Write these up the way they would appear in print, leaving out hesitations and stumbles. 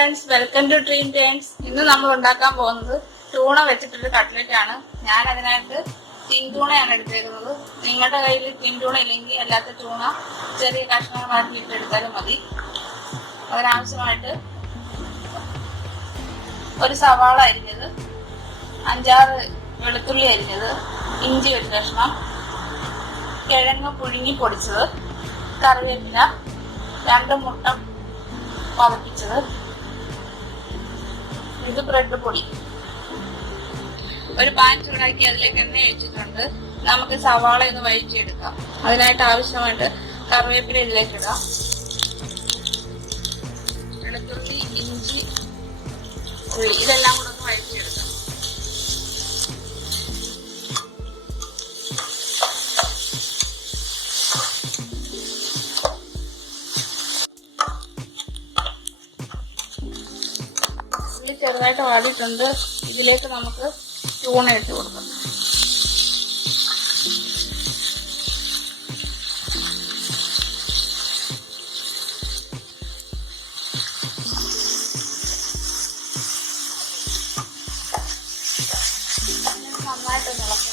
Friends, welcome to dream times. ഇന്ന് നമ്മൾ ഉണ്ടാക്കാൻ പോകുന്നത് ടൂണ വെച്ചിട്ടൊരു കട്ട്ലറ്റ് ആണ്. ഞാൻ അതിനായിട്ട് തിൻടൂണയാണ് എടുത്തേക്കുന്നത്. നിങ്ങളുടെ കയ്യിൽ തിൻടൂണ ഇല്ലെങ്കിൽ അല്ലാത്ത ടൂണ ചെറിയ കഷ്ണങ്ങളാക്കിയിട്ട് എടുത്താലും മതി. അതിനാവശ്യമായിട്ട് ഒരു സവാള അരിഞ്ഞത്, 5-6 വെളുത്തുള്ളി അരിഞ്ഞത്, ഇഞ്ചി ഒരു കഷ്ണം, കിഴങ്ങ് പുഴുങ്ങി പൊടിച്ചത്, കറിവേപ്പില, 2 മുട്ട പതപ്പിച്ചത്, ഇത് ബ്രെഡ് പൊടി. ഒരു പാൻ ചൂടാക്കി അതിലേക്ക് എണ്ണ ഒഴിച്ചിട്ടുണ്ട്. നമുക്ക് സവാള ഒന്ന് വഴറ്റിയെടുക്കാം. അതിനായിട്ട് ആവശ്യമായിട്ട് കറിവേപ്പില ഇതിലേക്ക് ഇടാം. വെളുത്തുള്ളി, ഇഞ്ചി, ഉള്ളി ഇതെല്ലാം കൂടെ ഒന്ന് വഴറ്റിയെടുക്കാം. ചെറുതായിട്ട് വാടിയിട്ടുണ്ട്. ഇതിലേക്ക് നമുക്ക് ടൂണ ഇട്ട് കൊടുക്കാം. നന്നായിട്ട് ഇളക്കാം.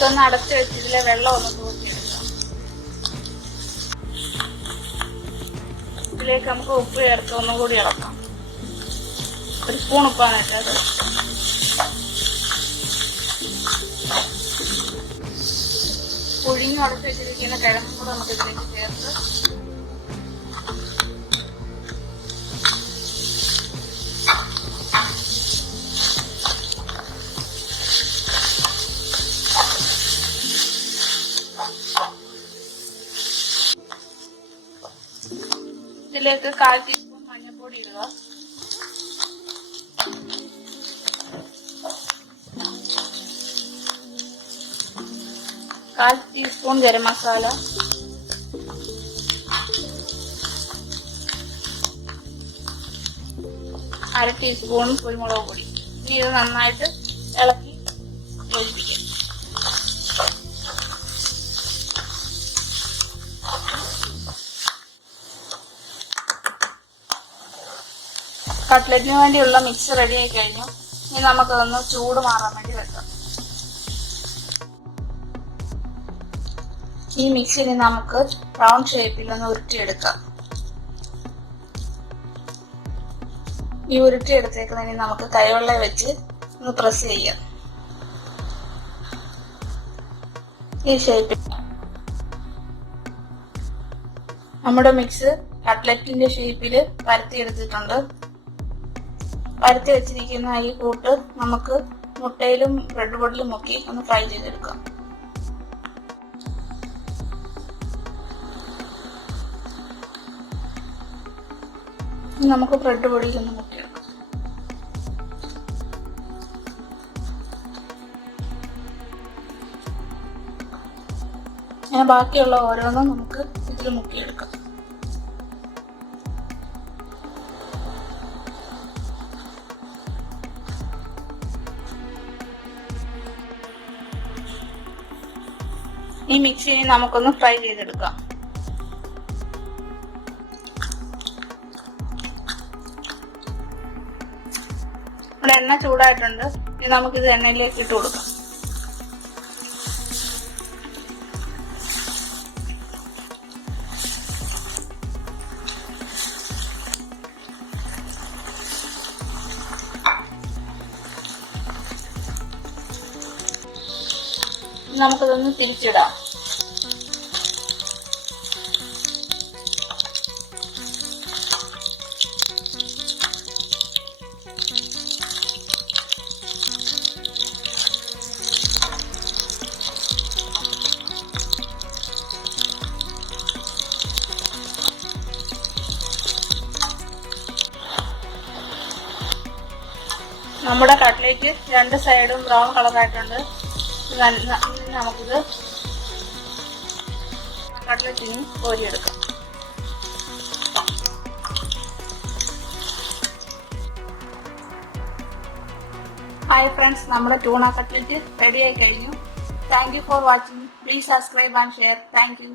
ഇതൊന്ന് അടച്ചു വെച്ച് ഇതിലെ വെള്ളം ഒന്ന് തൂക്കിയെടുക്കാം. ഇതിലേക്ക് നമുക്ക് ഉപ്പ് ചേർത്ത് ഒന്നും കൂടി ഇളക്കാം. 1 സ്പൂൺ ഉപ്പാണ് ഇട്ടത്. പുഴുങ്ങി അടച്ചു വെച്ചിരിക്കുന്ന കിഴങ്ങും കൂടെ നമുക്ക് ഇതിലേക്ക് ചേർത്ത് ഇതിലേക്ക് 1/4 ടീസ്പൂൺ മഞ്ഞൾപ്പൊടി ഇടുക. കാൽ ടീസ്പൂൺ ഗരം മസാല, 1/2 ടീസ്പൂൺ കുരുമുളക് പൊടി. ഇനി ഇത് നന്നായിട്ട് ഇളക്കി യോജിപ്പിക്കാം. കട്ട്ലറ്റിന് വേണ്ടിയുള്ള മിക്സ് റെഡി ആയി കഴിഞ്ഞു. ഇനി നമുക്കതൊന്ന് ചൂട് മാറാൻ വേണ്ടി വെക്കാം. ഈ മിക്സിന് നമുക്ക് റൗണ്ട് ഷേപ്പിൽ ഒന്ന് ഉരുട്ടിയെടുക്കാം. ഈ ഉരുട്ടിയെടുത്തേക്കുന്നതിന് നമുക്ക് കൈവെള്ള വെച്ച് ഒന്ന് പ്രസ് ചെയ്യാം. ഈ ഷേപ്പിൽ നമ്മുടെ മിക്സ് കട്ട്ലറ്റിന്റെ ഷേപ്പില് പരത്തിയെടുത്തിട്ടുണ്ട്. പരത്തി വെച്ചിരിക്കുന്ന ഈ കൂട്ട് നമുക്ക് മുട്ടയിലും ബ്രെഡ് പൊടിയിലും മുക്കി ഒന്ന് ഫ്രൈ ചെയ്തെടുക്കാം. നമുക്ക് ബ്രെഡ് പൊടിയിൽ ഒന്ന് മുക്കിയെടുക്കാം. അങ്ങനെ ബാക്കിയുള്ള ഓരോന്നും നമുക്ക് ഇതിൽ മുക്കിയെടുക്കാം. ഈ മിക്സിനെ നമുക്കൊന്ന് ഫ്രൈ ചെയ്തെടുക്കാം. ഇവിടെ എണ്ണ ചൂടായിട്ടുണ്ട്. ഇനി നമുക്കിത് എണ്ണയിലേക്ക് ഇട്ട് കൊടുക്കാം. നമുക്കിതൊന്ന് തിരിച്ചിടാം. നമ്മുടെ കട്ട്ലേറ്റ് 2 സൈഡും ബ്രൗൺ കളറായിട്ടുണ്ട്. നമുക്കിത് കട്ട്ലറ്റിന് കോരിയെടുക്കാം. ഹായ് ഫ്രണ്ട്സ്, നമ്മുടെ ട്യൂണ കട്ട്ലറ്റ് റെഡി ആയി കഴിഞ്ഞു. Thank you for watching. Please subscribe and share. Thank you.